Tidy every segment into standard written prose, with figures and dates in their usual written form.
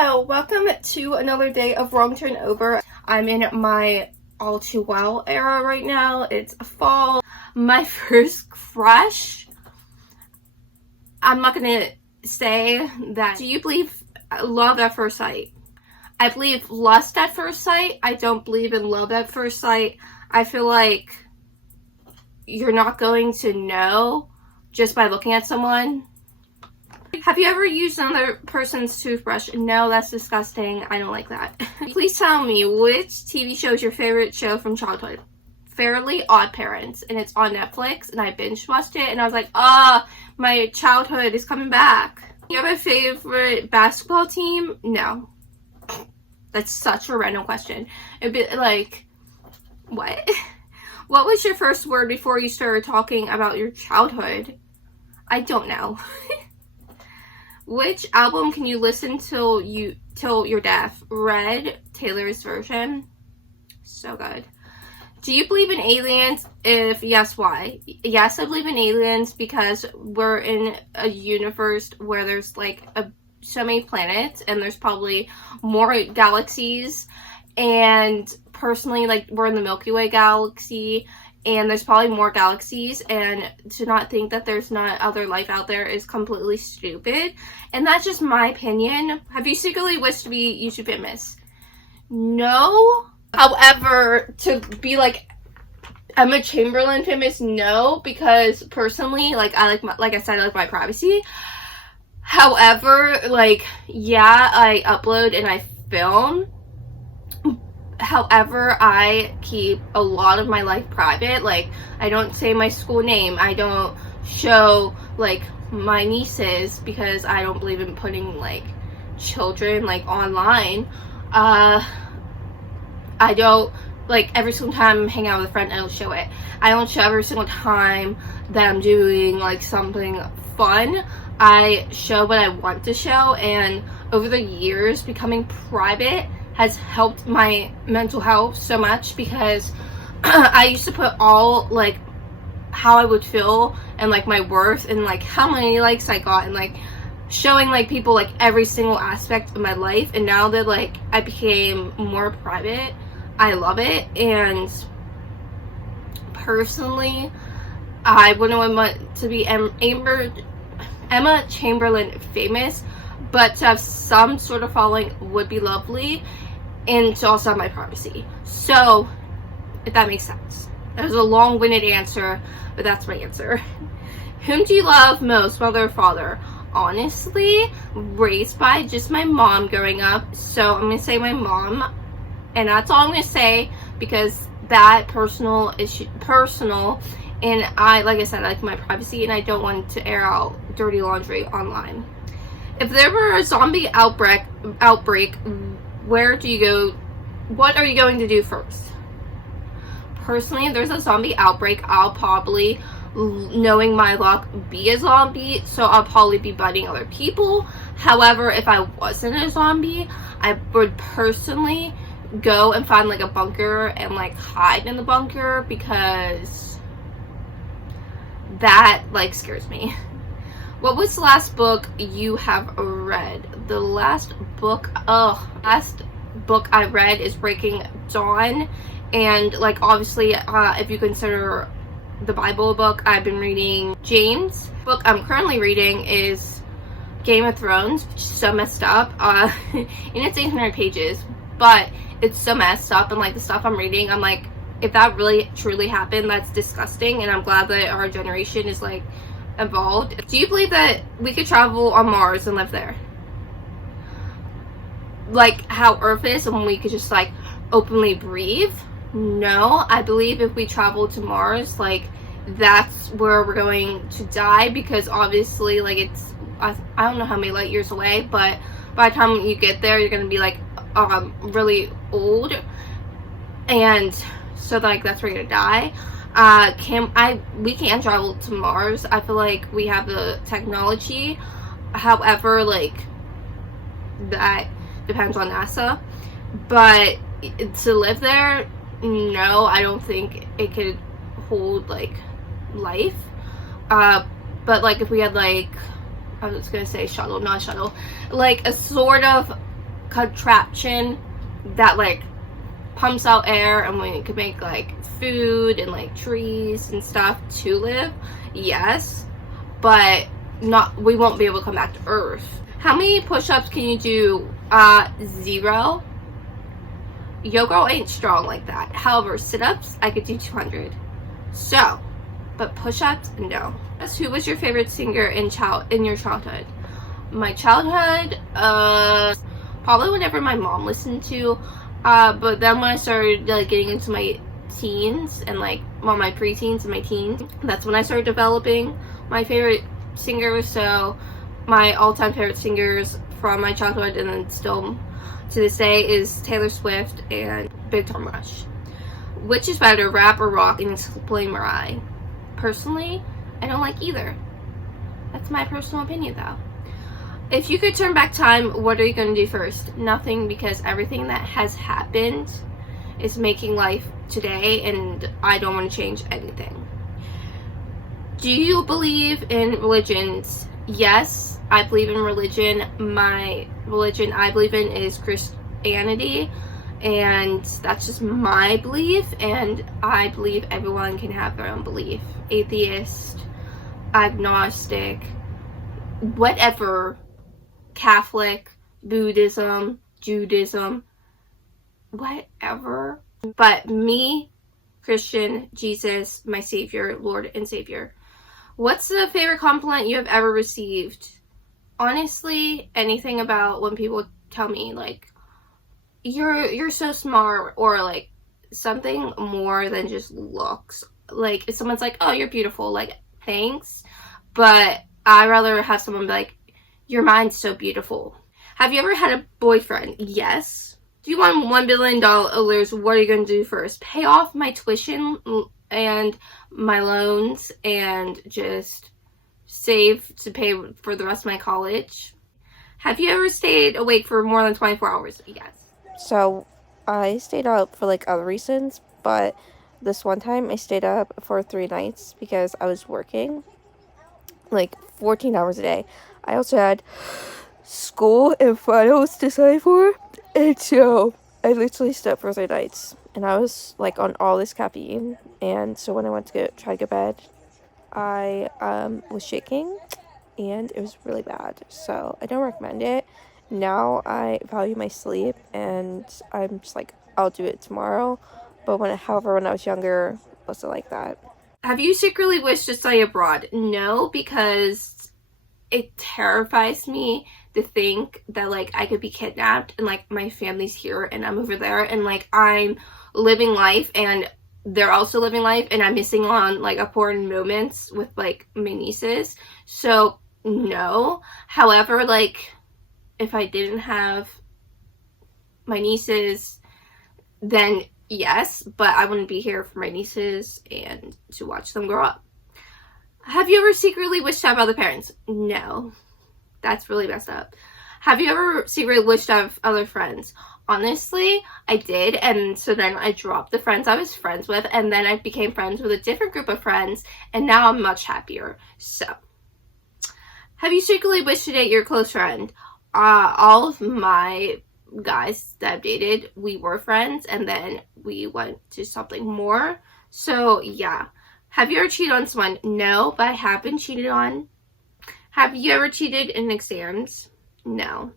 Hello, welcome to another day of Wrongturnober. I'm in my all too well era right now. It's fall. My first crush. I'm not gonna say that. Do you believe love at first sight? I believe lust at first sight. I don't believe in love at first sight. I feel like you're not going to know just by looking at someone. Have you ever used another person's toothbrush? No, that's disgusting. I don't like that. Please tell me, which TV show is your favorite show from childhood? Fairly Odd Parents, and it's on Netflix, and I binge watched it, and I was like, my childhood is coming back. You have a favorite basketball team? No. That's such a random question. It'd be like, what? What was your first word before you started talking about your childhood? I don't know. Which album can you listen till you're deaf? Red, Taylor's version. So good. Do you believe in aliens? If yes, why? Yes, I believe in aliens because we're in a universe where there's like so many planets and there's probably more galaxies. And personally, like, we're in the Milky Way galaxy and there's probably more galaxies, and to not think that there's not other life out there is completely stupid. And that's just my opinion. Have you secretly wished to be YouTube famous? No. However, to be like Emma Chamberlain famous, no, because personally, like I said, I like my privacy. However, like, yeah, I upload and I film. However, I keep a lot of my life private. Like, I don't say my school name. I don't show, like, my nieces because I don't believe in putting, like, children, like, online. I don't, like, every single time I'm hanging out with a friend, I don't show it. I don't show every single time that I'm doing, like, something fun. I show what I want to show, and over the years, becoming private has helped my mental health so much because I used to put all, like, how I would feel and, like, my worth and, like, how many likes I got and, like, showing, like, people, like, every single aspect of my life. And now that, like, I became more private, I love it. And personally, I wouldn't want to be Emma Chamberlain famous, but to have some sort of following would be lovely, and to also have my privacy. So, if that makes sense. That was a long-winded answer, but that's my answer. Whom do you love most, mother or father? Honestly, raised by just my mom growing up, so I'm gonna say my mom, and that's all I'm gonna say because that personal, and like I said, I like my privacy, and I don't want to air out dirty laundry online. If there were a zombie outbreak, where do you go? What are you going to do first? Personally, if there's a zombie outbreak, I'll probably, knowing my luck, be a zombie, so I'll probably be biting other people. However, if I wasn't a zombie, I would personally go and find, like, a bunker and, like, hide in the bunker because that, like, scares me. What was the last book you have read? The last book I read is Breaking Dawn, and, like, obviously, if you consider the Bible a book, I've been reading James. The book I'm currently reading is Game of Thrones, which is so messed up, and it's 800 pages, but it's so messed up, and, like, the stuff I'm reading, I'm like, if that really truly happened, that's disgusting, and I'm glad that our generation is, like, evolved. Do you believe that we could travel on Mars and live there? Like how Earth is, and we could just, like, openly breathe? No, I believe if we travel to Mars, like, that's where we're going to die, because obviously, like, it's, I don't know how many light years away, but by the time you get there, you're gonna be, like, really old, and so, like, that's where you're gonna die. We can travel to Mars. I feel like we have the technology. However, like, that depends on NASA. But to live there, no, I don't think it could hold, like, life. But, like, if we had, like, I was gonna say shuttle, not shuttle, like a sort of contraption that like pumps out air and we could make like food and like trees and stuff to live, yes, but we won't be able to come back to Earth. How many push-ups can you do? 0. Yo girl ain't strong like that. However, sit-ups I could do 200. So, but push-ups, no. Who was your favorite singer in your childhood? My childhood, probably whatever my mom listened to. But then when I started like getting into my teens and like, well, my preteens and my teens, that's when I started developing my favorite singers. So my all-time favorite singers from my childhood and then still to this day is Taylor Swift and Big Time Rush. Which is better, rap or rock? And it's Play Mariah. Personally, I don't like either. That's my personal opinion though. If you could turn back time, what are you going to do first? Nothing, because everything that has happened is making life today and I don't want to change anything. Do you believe in religions? Yes, I believe in religion. My religion I believe in is Christianity, and that's just my belief, and I believe everyone can have their own belief. Atheist, agnostic, whatever, Catholic, Buddhism, Judaism, whatever. But me, Christian, Jesus, my Savior, Lord and Savior. What's the favorite compliment you have ever received? Honestly, anything about when people tell me like, you're so smart, or like something more than just looks. Like if someone's like, oh, you're beautiful, like thanks, but I'd rather have someone be like, your mind's so beautiful. Have you ever had a boyfriend? Yes. Do you want $1 billion? What are you going to do first? Pay off my tuition and my loans and just save to pay for the rest of my college. Have you ever stayed awake for more than 24 hours? Yes. So I stayed up for like other reasons, but this one time I stayed up for 3 nights because I was working like 14 hours a day. I also had school and finals to study for, and so I literally stayed up for 3 nights, and I was like on all this caffeine, and so when I went to try to get bed, I was shaking, and it was really bad, so I don't recommend it. Now I value my sleep, and I'm just like, I'll do it tomorrow, but when I was younger, it wasn't like that. Have you secretly wished to study abroad? No, because it terrifies me to think that like I could be kidnapped and like my family's here and I'm over there and like I'm living life and they're also living life and I'm missing on like important moments with like my nieces. So no. However, like if I didn't have my nieces, then yes, but I wouldn't be here for my nieces and to watch them grow up. Have you ever secretly wished to have other parents? No. That's really messed up. Have you ever secretly wished to have other friends? Honestly, I did, and so then I dropped the friends I was friends with, and then I became friends with a different group of friends, and now I'm much happier. So, have you secretly wished to date your close friend? All of my guys that I've dated, we were friends, and then we went to something more. So, yeah. Have you ever cheated on someone? No, but I have been cheated on. Have you ever cheated in exams? No.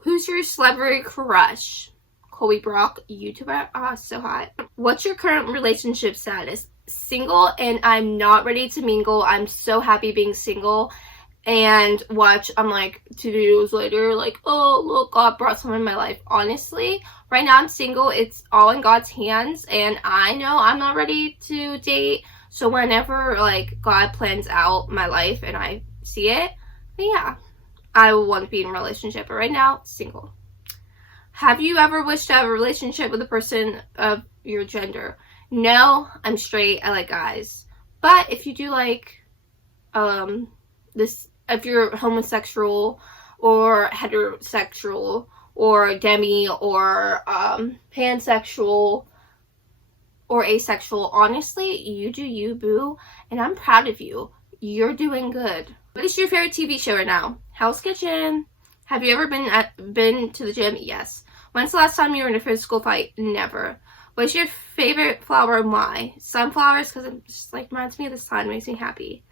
Who's your celebrity crush? Colby Brock, YouTuber. So hot. What's your current relationship status? Single, and I'm not ready to mingle. I'm so happy being single. And watch, I'm like 2 videos later, like, oh, look, God brought someone in my life. Honestly, right now I'm single. It's all in God's hands, and I know I'm not ready to date. So whenever, like, God plans out my life and I see it, then yeah, I will want to be in a relationship. But right now, single. Have you ever wished to have a relationship with a person of your gender? No, I'm straight. I like guys. But if you do like, if you're homosexual or heterosexual or demi or pansexual or asexual, honestly, you do you, boo, and I'm proud of you. You're doing good. What is your favorite TV show right now? Hell's Kitchen. Have you ever been to the gym? Yes. When's the last time you were in a physical fight? Never. What's your favorite flower and why? Sunflowers, because it just like reminds me of the sun, makes me happy.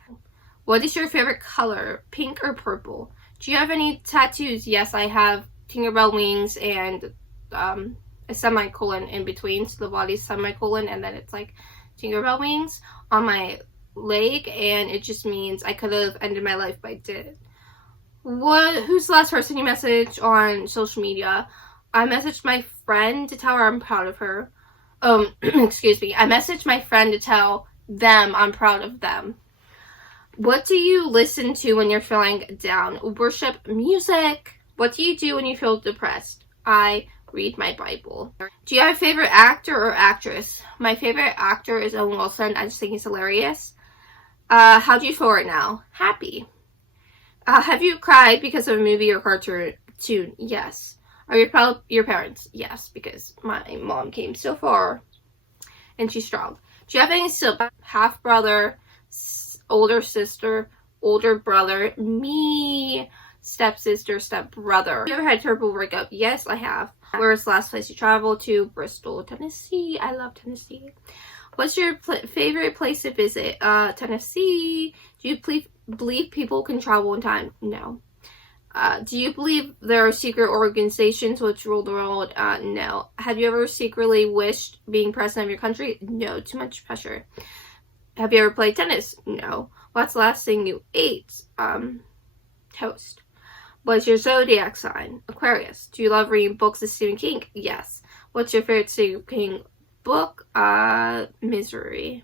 What is your favorite color? Pink or purple? Do you have any tattoos? Yes, I have Tinkerbell wings and a semicolon in between. So the body's semicolon and then it's like Tinkerbell wings on my leg, and it just means I could have ended my life, but I didn't. Who's the last person you messaged on social media? I messaged my friend to tell her I'm proud of her. Excuse me. I messaged my friend to tell them I'm proud of them. What do you listen to when you're feeling down? Worship music. What do you do when you feel depressed? I read my Bible. Do you have a favorite actor or actress? My favorite actor is Owen Wilson. I just think he's hilarious. How do you feel right now? Happy. Have you cried because of a movie or cartoon? Yes. Are you proud of your parents? Yes, because my mom came so far and she's strong. Do you have any siblings? Half brother, older sister, older brother, me, stepsister, stepbrother. Have you ever had a terrible breakup? Yes, I have. Where's the last place you traveled to? Bristol, Tennessee. I love Tennessee. What's your favorite place to visit? Tennessee. Do you believe people can travel in time? No. Do you believe there are secret organizations which rule the world? No. Have you ever secretly wished being president of your country? No. Too much pressure. Have you ever played tennis? No. What's the last thing you ate? Toast. What's your zodiac sign? Aquarius. Do you love reading books of Stephen King? Yes. What's your favorite Stephen King book? Misery.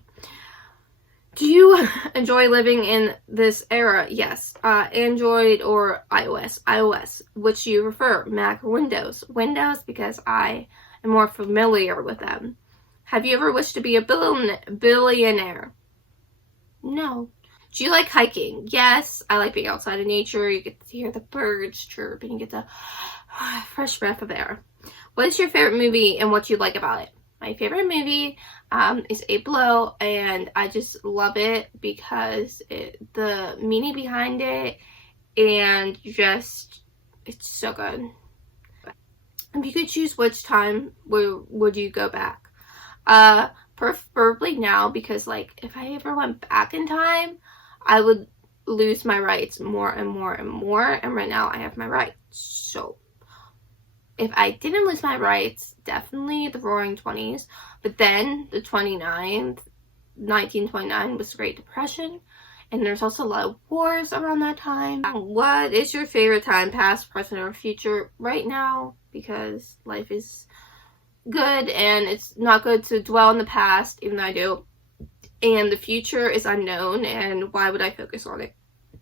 Do you enjoy living in this era? Yes. Android or iOS? iOS. Which do you prefer? Mac or Windows? Windows, because I am more familiar with them. Have you ever wished to be a billionaire? No. Do you like hiking? Yes. I like being outside in nature. You get to hear the birds chirp and you get the fresh breath of air. What is your favorite movie and what do you like about it? My favorite movie is 8 Below, and I just love it because the meaning behind it, and just it's so good. If you could choose which time would you go back? Preferably now, because like if I ever went back in time, I would lose my rights more and more and more, and right now I have my rights. So if I didn't lose my rights, definitely the Roaring 20s. But then the 1929 was the Great Depression. And there's also a lot of wars around that time. What is your favorite time, past, present, or future? Right now, because life is good and it's not good to dwell in the past, even though I do. And the future is unknown, and why would I focus on it?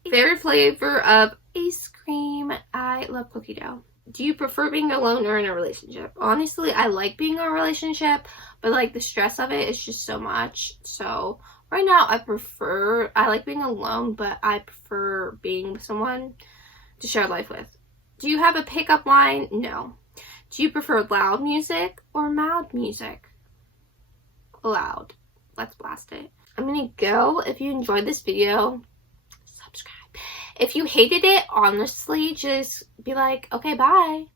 Favorite flavor of ice cream? I love cookie dough. Do you prefer being alone or in a relationship? Honestly, I like being in a relationship, but like the stress of it is just so much. So right now I like being alone, but I prefer being with someone to share life with. Do you have a pickup line? No. Do you prefer loud music or mild music? Loud. Let's blast it. I'm gonna go. If you enjoyed this video, subscribe. If you hated it, honestly, just be like, okay, bye.